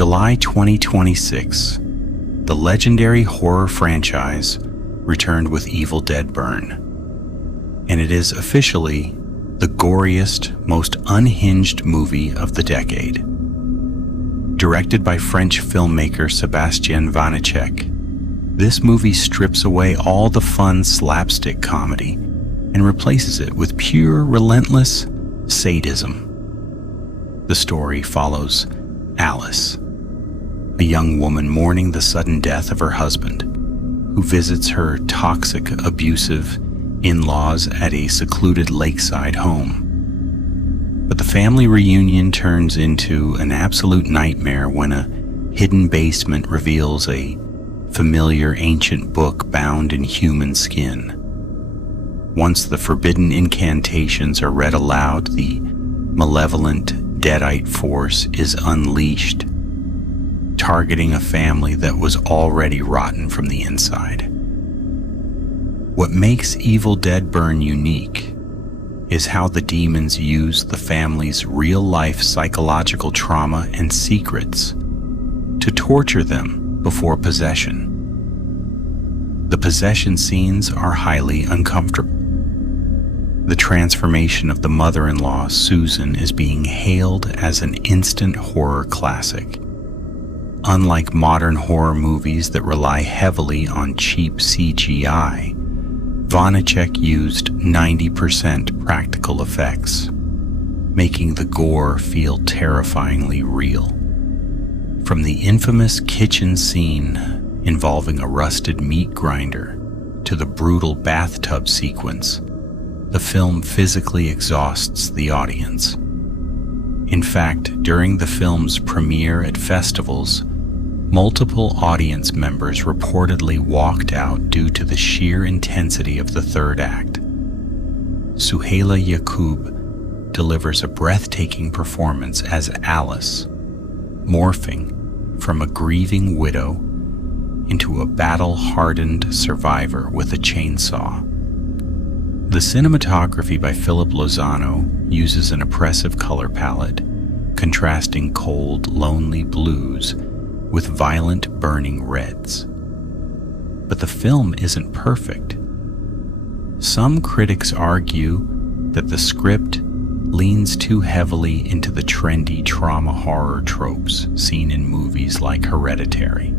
July 2026, the legendary horror franchise returned with Evil Dead Burn, and it is officially the goriest, most unhinged movie of the decade. Directed by French filmmaker Sébastien Vaniček, this movie strips away all the fun slapstick comedy and replaces it with pure, relentless sadism. The story follows Alice, a young woman mourning the sudden death of her husband, who visits her toxic, abusive in-laws at a secluded lakeside home. But the family reunion turns into an absolute nightmare when a hidden basement reveals a familiar ancient book bound in human skin. Once the forbidden incantations are read aloud, the malevolent Deadite force is unleashed, targeting a family that was already rotten from the inside. What makes Evil Dead Burn unique is how the demons use the family's real-life psychological trauma and secrets to torture them before possession. The possession scenes are highly uncomfortable. The transformation of the mother-in-law, Susan, is being hailed as an instant horror classic. Unlike modern horror movies that rely heavily on cheap CGI, Vaniček used 90% practical effects, making the gore feel terrifyingly real. From the infamous kitchen scene involving a rusted meat grinder to the brutal bathtub sequence, the film physically exhausts the audience. In fact, during the film's premiere at festivals, multiple audience members reportedly walked out due to the sheer intensity of the third act. Suhaila Yaqub delivers a breathtaking performance as Alice, morphing from a grieving widow into a battle-hardened survivor with a chainsaw. The cinematography by Philip Lozano uses an oppressive color palette, contrasting cold, lonely blues with violent, burning reds. But the film isn't perfect. Some critics argue that the script leans too heavily into the trendy trauma horror tropes seen in movies like Hereditary.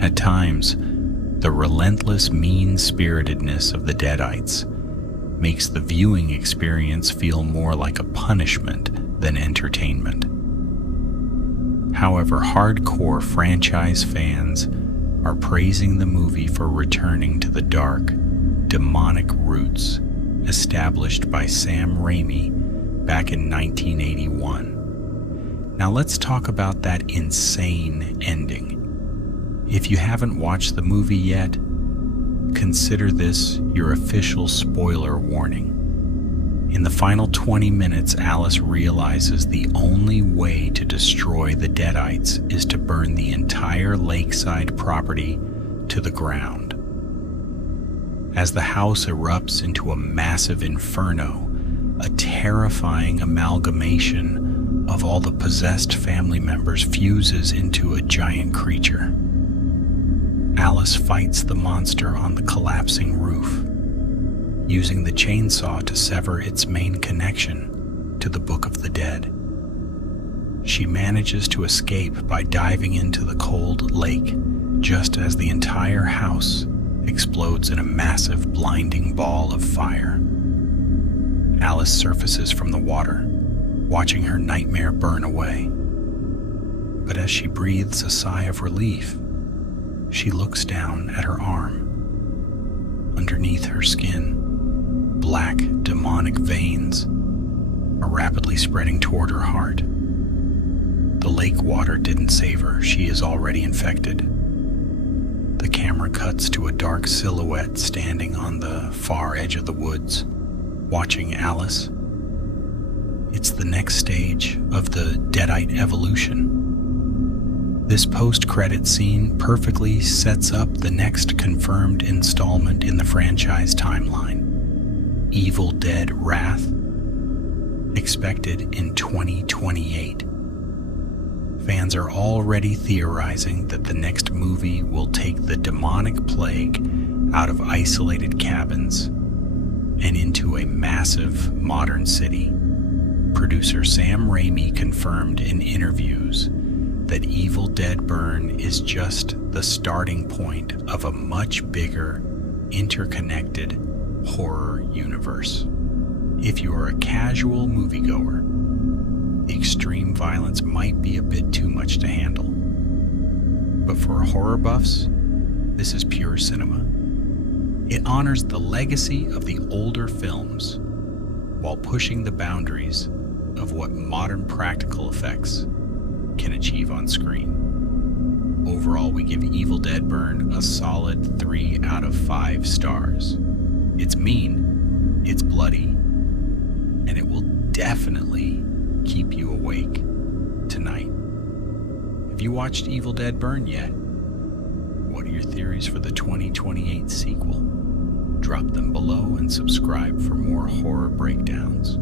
At times, the relentless mean-spiritedness of the Deadites makes the viewing experience feel more like a punishment than entertainment. However, hardcore franchise fans are praising the movie for returning to the dark, demonic roots established by Sam Raimi back in 1981. Now let's talk about that insane ending. If you haven't watched the movie yet, consider this your official spoiler warning. In the final 20 minutes, Alice realizes the only way to destroy the Deadites is to burn the entire lakeside property to the ground. As the house erupts into a massive inferno, a terrifying amalgamation of all the possessed family members fuses into a giant creature. Alice fights the monster on the collapsing roof, using the chainsaw to sever its main connection to the Book of the Dead. She manages to escape by diving into the cold lake just as the entire house explodes in a massive, blinding ball of fire. Alice surfaces from the water, watching her nightmare burn away. But as she breathes a sigh of relief, she looks down at her arm. Underneath her skin, black, demonic veins are rapidly spreading toward her heart. The lake water didn't save her. She is already infected. The camera cuts to a dark silhouette standing on the far edge of the woods, watching Alice. It's the next stage of the Deadite evolution. This post-credit scene perfectly sets up the next confirmed installment in the franchise timeline, Evil Dead Wrath, expected in 2028. Fans are already theorizing that the next movie will take the demonic plague out of isolated cabins and into a massive modern city. Producer Sam Raimi confirmed in interviews that Evil Dead Burn is just the starting point of a much bigger, interconnected horror universe. If you are a casual moviegoer, the extreme violence might be a bit too much to handle. But for horror buffs, this is pure cinema. It honors the legacy of the older films while pushing the boundaries of what modern practical effects can achieve on screen. Overall, we give Evil Dead Burn a solid 3 out of 5 stars. It's mean, it's bloody, and it will definitely keep you awake tonight. Have you watched Evil Dead Burn yet? What are your theories for the 2028 sequel? Drop them below and subscribe for more horror breakdowns.